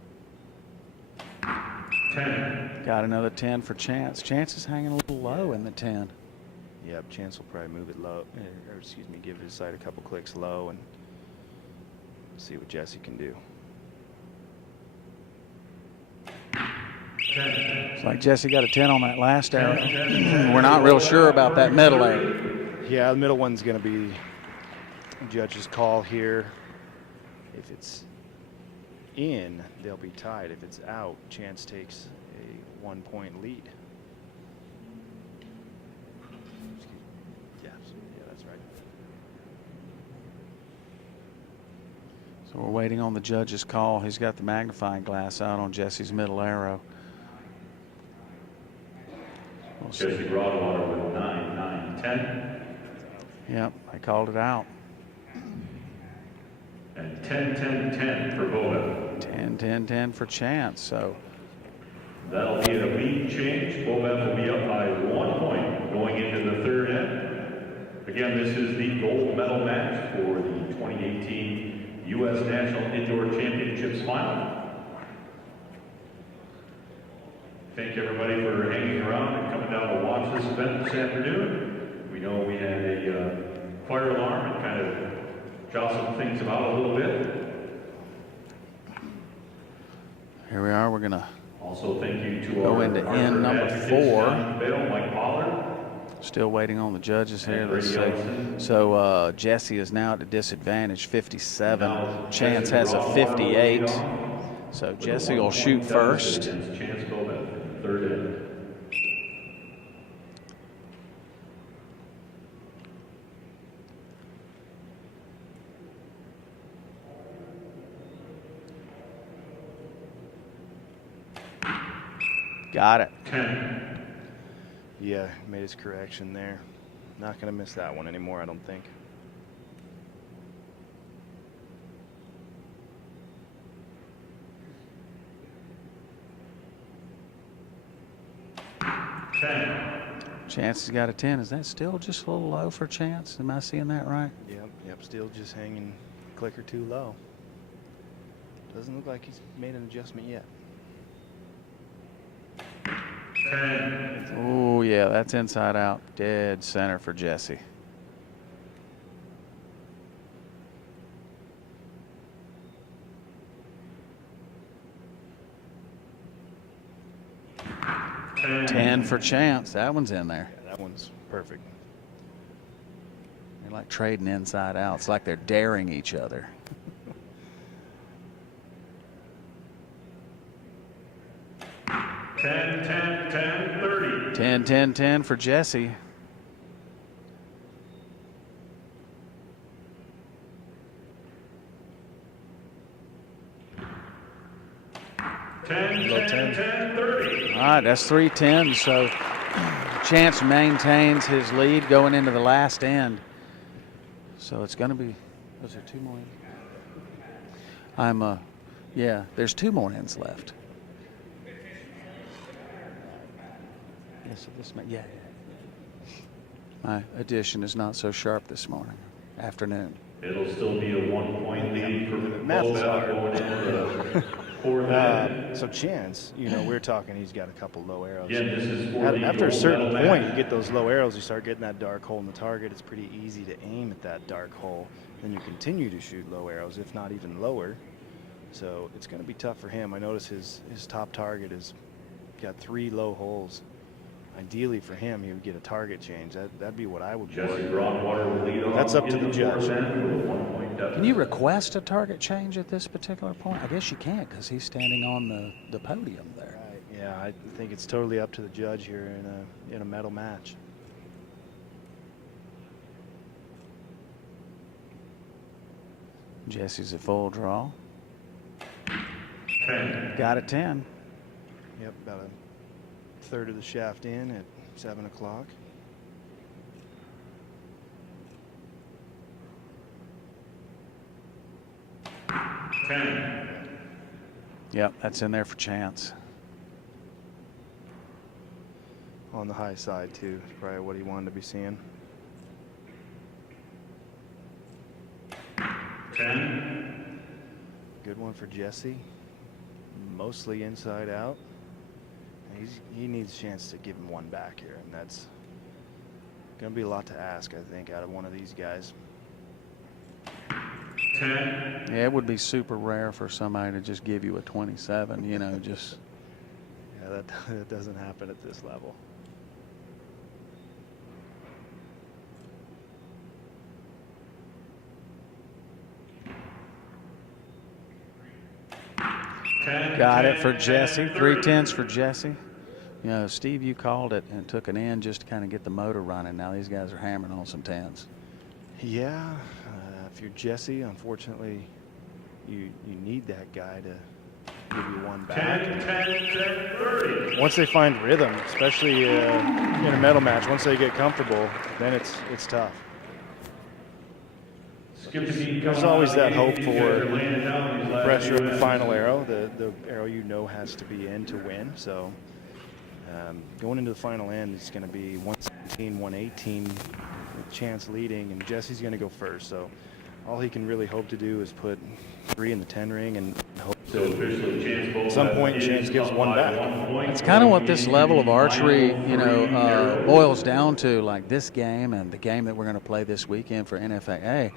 10. Got another 10 for Chance. Chance is hanging a little low in the 10. Yep, Chance will probably move it low, or excuse me, give his side a couple clicks low and see what Jesse can do. It's like Jesse got a 10 on that last arrow. We're not real sure about that middle arrow. Yeah, the middle one's going to be judge's call here. If it's in, they'll be tied. If it's out, Chance takes a 1-point lead. Yeah, that's right. So we're waiting on the judge's call. He's got the magnifying glass out on Jesse's middle arrow. We'll see. Jesse Broadwater with 9, 9, 10. Yep, I called it out. And 10, 10, 10 for Beaubouef. 10, 10, 10 for Chance. So That'll be a lead change. Beaubouef will be up by 1 point going into the third end. Again, this is the gold medal match for the 2018 U.S. National Indoor Championships final. Thank everybody for hanging around and coming down to watch this event this afternoon. We know we had a fire alarm and kind of jostled things about a little bit. here we are. We're going to Also, thank you to go our into Archer end number advocates, 4. John Bale, Mike Pollard. Still waiting on the judges here. And Let's see. Brady Ellison. So Jesse is now at a disadvantage, 57. Now, Chance Jesse has a Broadwater will 58. lead off So with a Jesse will 1-point shoot deficit first. against Chance Beaubouef in the third end. Got it. 10. Yeah, made his correction there. Not going to miss that one anymore, I don't think. Chance has got a 10. Is that still just a little low for Chance? Am I seeing that right? Yep, still just hanging a click or two low. Doesn't look like he's made an adjustment yet. 10. Oh, yeah, that's inside out. Dead center for Jesse. Ten for Chance. That one's in there. Yeah, that one's perfect. They're like trading inside out. It's like they're daring each other. 10, 10, 10, 30. 10, 10, 10 for Jesse. Low 10. 30. All right, that's 3 10s. So Chance maintains his lead going into the last end. So it's going to be, was there 2 more ends? Yeah, there's 2 more ends left. Yeah, so this yeah. My addition is not so sharp this morning, afternoon. It'll still be a 1-point lead for Math is hard. going into the fourth end. So Chance, you know, we're talking he's got a couple low arrows. Again, this is for the After a gold certain medal point, match. you get those low arrows, you start getting that dark hole in the target. It's pretty easy to aim at that dark hole. Then you continue to shoot low arrows, if not even lower. So it's going to be tough for him. I notice his top target is got 3 low holes. Ideally for him, he would get a target change. That'd be what I would worry about. That's up to the judge. Can you request a target change at this particular point? I guess you can't because he's standing on the podium there. Right. Yeah, I think it's totally up to the judge here in a medal match. Jesse's a full draw. 10. Got a 10. Yep, about a third of the shaft in at 7 o'clock. Yep, that's in there for chance. On the high side too, is probably what he wanted to be seeing. 10. Good one for Jesse. Mostly inside out. He needs a chance to give him one back here, and that's going to be a lot to ask, I think, out of one of these guys. 10. Yeah, it would be super rare for somebody to just give you a 27, you know, just. Yeah, that doesn't happen at this level. Got it for Jesse. 3 10s for Jesse. You know, Steve, you called it and took an end just to kind of get the motor running. Now these guys are hammering on some 10s. Yeah, if you're Jesse, unfortunately, you need that guy to give you one back. 10, 30. Once they find rhythm, especially in a medal match, once they get comfortable, then it's tough. There's always that hope for pressure of the final arrow. The arrow you know has to be in to win. So going into the final end, it's going to be 117, 118 with Chance leading, and Jesse's going to go first. So all he can really hope to do is put 3 in the 10 ring and hope that at some point Chance gives one back. It's kind of what this level of archery, you know, boils down to. Like this game and the game that we're going to play this weekend for NFAA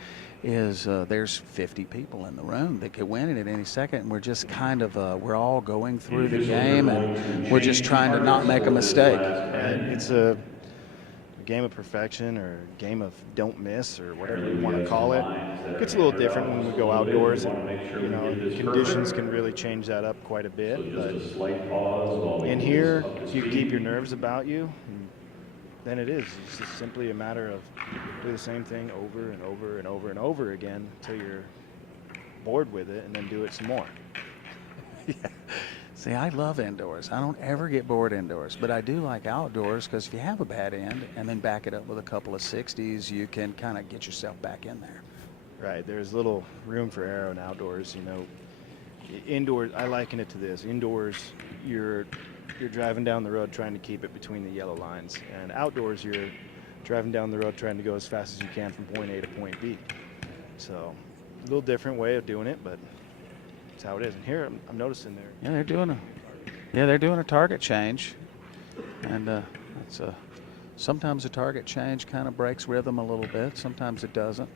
is there's 50 people in the room that could win it at any second, and we're just kind of we're all going through the game and we're just trying to not make a mistake. It's a game of perfection or game of don't miss or whatever you want to call it. It gets a little different when we go outdoors, and you know, conditions can really change that up quite a bit. But in here, if you keep your nerves about you, then it is. It's just simply a matter of do the same thing over and over and over and over again until you're bored with it, and then do it some more. Yeah. See, I love indoors. I don't ever get bored indoors, but I do like outdoors because if you have a bad end and then back it up with a couple of 60s, you can kind of get yourself back in there. Right. There's little room for error in outdoors. You know, indoors, I liken it to this. Indoors, you're driving down the road trying to keep it between the yellow lines, and outdoors, you're driving down the road trying to go as fast as you can from point A to point B. So a little different way of doing it, but that's how it is. And here I'm noticing there. Yeah, they're doing a target change, and it's sometimes a target change kind of breaks rhythm a little bit. Sometimes it doesn't.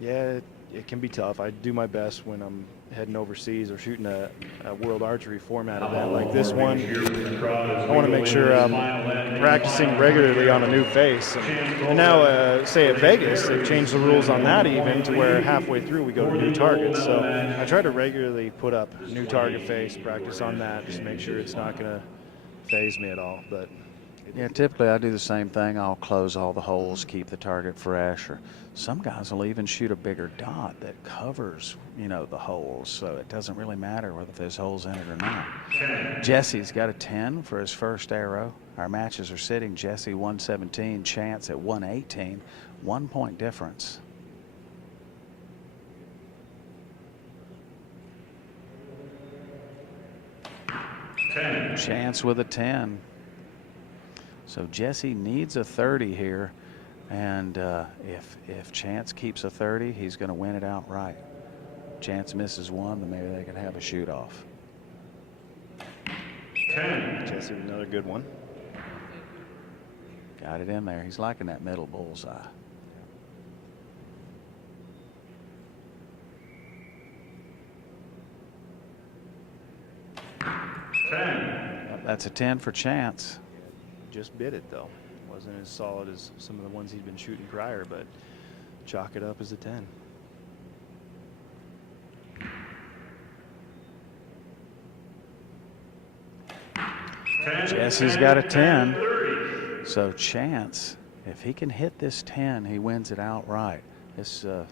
Yeah, it can be tough. I do my best when I'm heading overseas or shooting a World Archery format event like this one. I want to make sure I'm practicing regularly on a new face. And now, say at Vegas, they've changed the rules on that even to where halfway through we go to new targets. So I try to regularly put up new target face, practice on that, just make sure it's not going to phase me at all. But yeah, typically I do the same thing. I'll close all the holes, keep the target fresh, or some guys will even shoot a bigger dot that covers, you know, the holes, so it doesn't really matter whether there's holes in it or not. Jesse's got a 10 for his first arrow. Our matches are sitting Jesse 117, Chance at 118, 1 point difference. Chance with a 10. So Jesse needs a 30 here, and if Chance keeps a 30, he's going to win it outright. Chance misses one, then maybe they can have a shoot-off. 10. Jesse with another good one. Got it in there. He's liking that middle bullseye. That's a 10 for Chance. Just bit it though. Wasn't as solid as some of the ones he'd been shooting prior, but chalk it up as a 10. Jesse's got a 10. So Chance, if he can hit this 10, he wins it outright. This it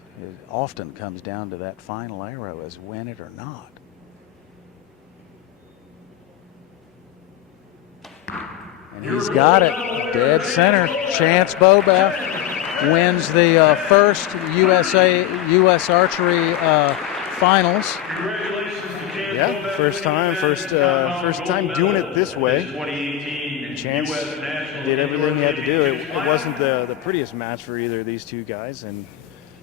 often comes down to that final arrow as win it or not. And he's got it. Dead center. Chance Beaubouef wins the first U.S. Archery finals. Yeah, first time doing it this way. Chance did everything he had to do. It wasn't the prettiest match for either of these two guys, and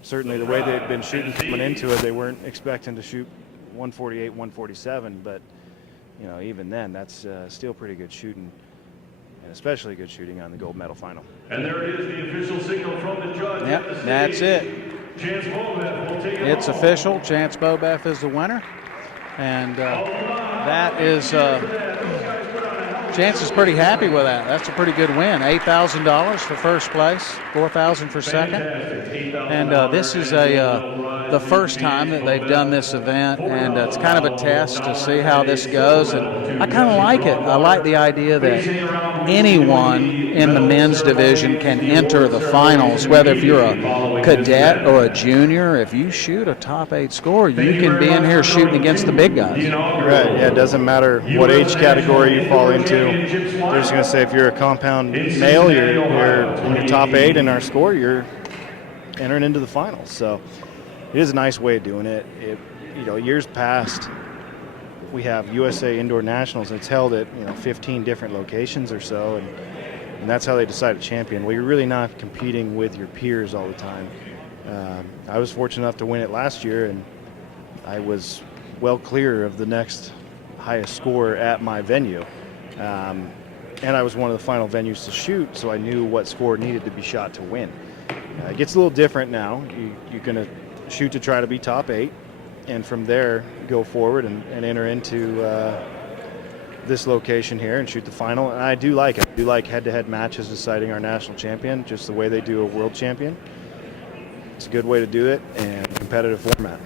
certainly the way they'd been shooting coming into it, they weren't expecting to shoot 148, 147, but you know, even then, that's still pretty good shooting, and especially good shooting on the gold medal final. And there it is, the official signal from the judge. Yep, that's it. Chance Beaubouef will take it It's home. official. Chance Beaubouef is the winner. And that is, Chance is pretty happy with that. That's a pretty good win. $8,000 for first place, $4,000 for second. And this is the first time that they've done this event, and it's kind of a test to see how this goes. And I kind of like it. I like the idea that anyone in the men's division can enter the finals, whether if you're a cadet or a junior. If you shoot a top 8 score, you can be in here shooting against the big guys. Right, yeah, it doesn't matter what age category you fall into. They're just going to say if you're a compound male, you're in your top 8 in our score, you're entering into the finals. So it is a nice way of doing it. You know, years past, we have USA Indoor Nationals, and it's held at 15 different locations or so, and that's how they decide a champion. Well, you're really not competing with your peers all the time. I was fortunate enough to win it last year, and I was well clear of the next highest score at my venue. And I was one of the final venues to shoot, so I knew what score needed to be shot to win. It gets a little different now. You're going to shoot to try to be top 8, and from there go forward and enter into this location here and shoot the final. And I do like it. I do like head-to-head matches deciding our national champion, just the way they do a world champion. It's a good way to do it, and competitive format.